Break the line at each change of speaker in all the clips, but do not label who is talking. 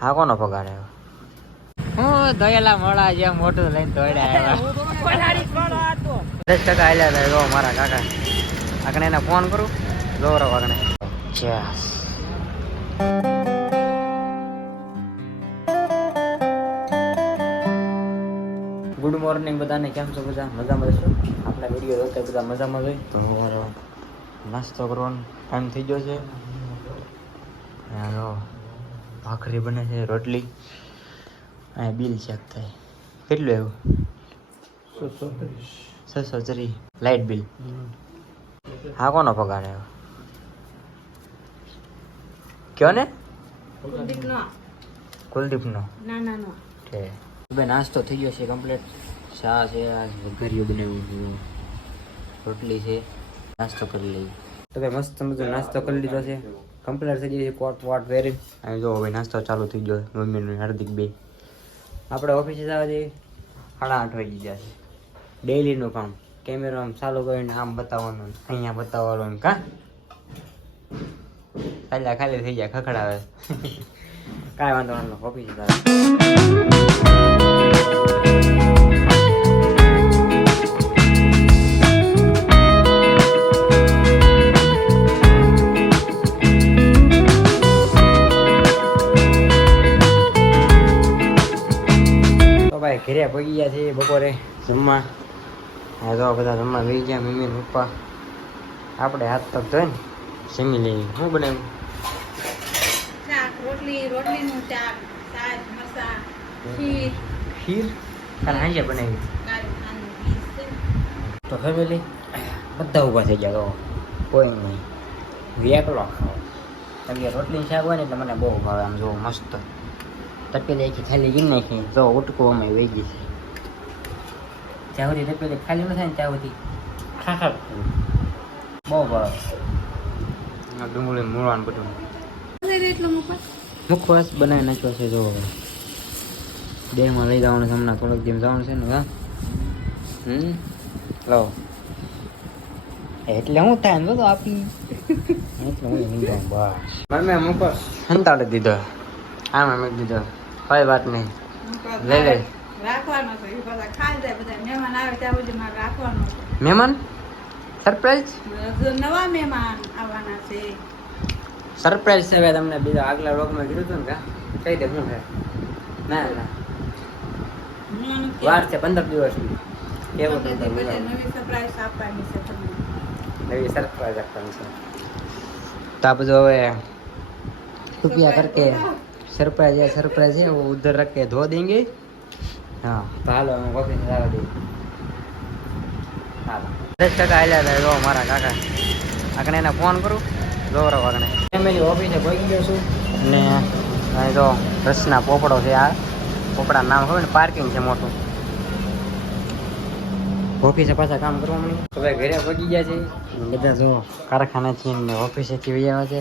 હા કોનો પગાર આવ્યો હું દયાલા મોડા જેમ મોટું લઈને દોડ્યા આવ્યા. દસ ટકા હાલ્યા હતા જો મારા કાકા. આગળ એને ફોન કરું. ગૌરવ આગળ ચેસ. ગુડ મોર્નિંગ બધાને કેમ છો બધા? મજામાં છો? આપણા વીડિયો જોતા બધા મજામાં જોઈ તો મારો નાસ્તો કરવાનો ટાઈમ થઈ ગયો છે. જો. ભાખરી બને છે રોટલી. અને બિલ ચેક થાય. કેટલું આવ્યું? છસો ત્રીસ. Light bill. હા કોનો પગાર આવ્યો? કયો ને? કુલદીપનો. ભાઈ નાસ્તો થઈ ગયો છે કમ્પ્લીટ. ચા છે વઘારીઓ બનાવ્યું છે. રોટલી છે. નાસ્તો કરી લઈએ. તો ભાઈ મસ્ત મસ્ત નાસ્તો કરી લીધો છે. કમ્પ્લીટ થઈ ગઈ કોટ વોટ વેરી અને જો હવે નાસ્તો ચાલુ થઈ ગયો મમ્મીનું હાર્દિક બે આપણે ઓફિસે જવા જઈએ સાડા આઠ વાગી ગયા છે. ડેઈલીનું કામ. કેમેરા આમ ચાલુ કરીને આમ બતાવવાનું અહીંયા બતાવવાનું કા? ખાલી ખાલી થઈ જાય, ખખડાવે. કાંઈ વાંધો નહીં ઓફિસે ઘરે પગી ગયા છે બપોરે જમવા. હા જો બધા જમવા બેસી ગયા મમ્મી પપ્પા. આપણે હાથ પગ ધોઈને જમી લઈએ. શું બનાવ્યું
રોટલી રોટલીનું શાક શાક મસા ખીર.
ખીર? કાલે હાજે બનાવી. તો ફેમિલી બધા ઊભા થઈ ગયા તો કોઈ નહીં. વેકલો ખાવ રોટલી શાક હોય ને એટલે મને બહુ ભાવે આમ જો મસ્ત. તપેલી આખી ખાલી ગીર નાખી. જો ઉટકો અમે વહી ગઈ છે. જ્યાં સુધી તપેલી ખાલી ન થાય ને ત્યાં સુધી ખાખા. બહુ ભાવે. ડુંગળી મૂળવાનું બધું. મુખવાસ બનાવી નાખ્યો છે જો દેહમાં લઈ જવાનું છે હમણાં થોડોક દિવસ જવાનું છે ને હા? હમ? લો. એટલે હું થાય બધું આપી. એટલે હું બસ. મેં મુખવાસ સંતાડી દીધો. આમ મેં દીધો. કોઈ વાત નહીં. લઈ લે
રાખવાનો છે. એ બધા ખાઈ જાય બધા મહેમાન આવે ત્યાં સુધી મારે રાખવાનો છે.
મહેમાન? સરપ્રાઈઝ?
હજુ નવા મહેમાન આવવાના છે.
સરપ્રાઈઝ છે હવે તમને બીજા આગલા રોગમાં કીધું હતું ને કા? કહી દે શું છે? ના ના.
મહેમાનો કે-
વાર છે પંદર દિવસની કેવું
બધા
તમને
બધા
બોલાવું?
નવી સરપ્રાઈઝ આપવાની છે તમને.
નવી સરપ્રાઈઝ આપવાની છે. તો આ બધું હવે રૂપિયા કરકે सरप्राइज है सरप्राइज है वो उधर रख के धो देंगे हाँ तो हालो हमें कॉफी निकाल दी હાલો. દસ ટકા આવ્યા હતા, જો મારા કાકા. આગળ એને ફોન કરું. ગૌરવ આગળ. ફેમિલી ઓફિસે પહોંચી ગયો છું. અને અહીં જો રસના પોપડો છે આ. પોપડા નામ હોય ને? પાર્કિંગ છે મોટું. ઓફિસે પાછા કામ કરવા મળી હવે ઘરે પહોંચી ગયા છે. બધા જુઓ કારખાનાથી ઓફિસેથી વહી આવ્યા છે.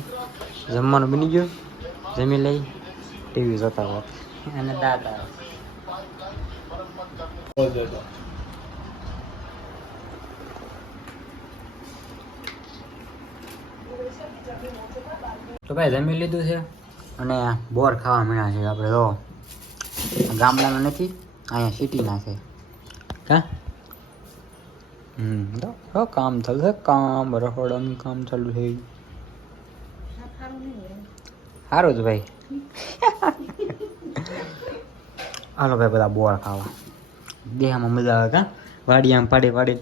જમવાનું બની ગયું. જમી લઈ. ટીવી જોતા હોત અને દાદા. તો ભાઈ જમી લીધું છે? અને બોર ખાવા મળ્યા છે આપણે તો. ગામડાના નથી અહીંયા સિટીના છે. હા હમ હો, કામ ચાલુ છે કામ રહોડમ કામ ચાલુ છે. સારું જ ભાઈ. હાલો ભાઈ બધા બોળ ખાવા. દેહમાં મજા આવે કા? વાડી આમ પાડી પાડી.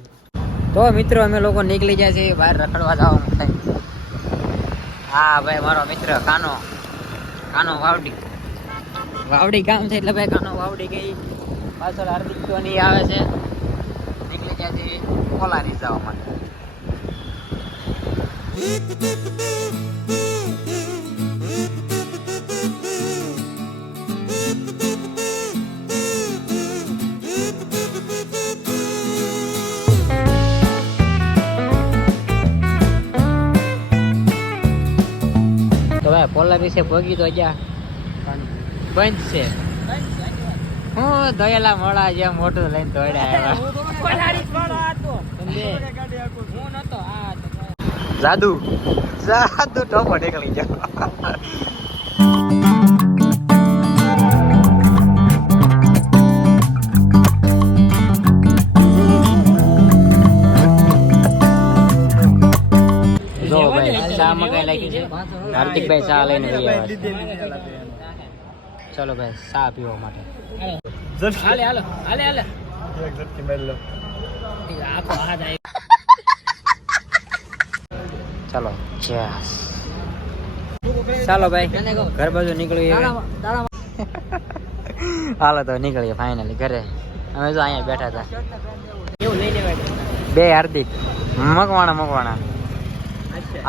તો મિત્રો અમે લોકો નીકળી જાય છે બહાર રખડવા જવાનું હા ભાઈ, મારો મિત્ર કાનો. કાનો વાવડી. વાવડી ગામ છે એટલે ભાઈ કાનો વાવડી ગઈ. પાછળ હાર્દિક નહીં આવે છે. નીકળી ગયા છે કોલારી જવા માટે. તો ભાઈ પોલા વિશે ભોગી તો ગયા બંધ છે. હું ધોયેલા મોડા જેમ મોટું લઈને દોડ્યા આવ્યા. જાદુ. જાદુ ટોપો નીકળી ગયો. હાર્દિકભાઈ ચા લઈને ચલો ભાઈ ચા પીવા માટે. હાલે હાલો હાલે હાલે. આખો હાથ ચાલો ચેસ. ચાલો ભાઈ ઘર બાજુ નીકળીએ હાલો તો નીકળીએ ફાઇનલી ઘરે. અમે તો અહીંયા બેઠા હતા. બે હાર્દિક. મકવાણા મકવાણા.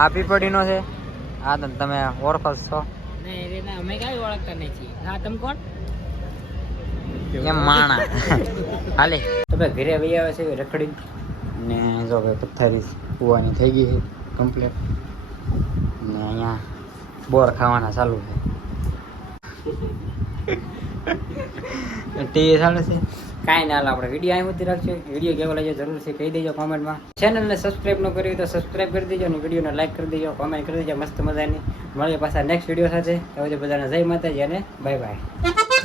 આ પીપળીનો છે? આ તો તમે ઓળખો છો. એમ માણા. હાલે. તો ભાઈ ઘરે વહી આવે છે રખડી? ને જો ભાઈ પથ્થારી કુવાની થઈ ગઈ છે કમ્પ્લીટ ને અહીંયા બોર ખાવાના ચાલુ છે. ટી ચાલે છે. કાંઈ ના આપણે વીડિયો અહીં સુધી રાખશું. વીડિયો કેવો લાગ્યો છે કહી દેજો કોમેન્ટમાં ચેનલને સબસ્ક્રાઈબ ન કરી તો સબસ્ક્રાઈબ કરી દેજો અને વિડીયોને લાઈક કરી દેજો કોમેન્ટ કરી દેજો, મસ્ત મજાની. મળીએ પાછા નેક્સ્ટ વીડિયો સાથે. તો બધાને જય માતાજી અને બાય બાય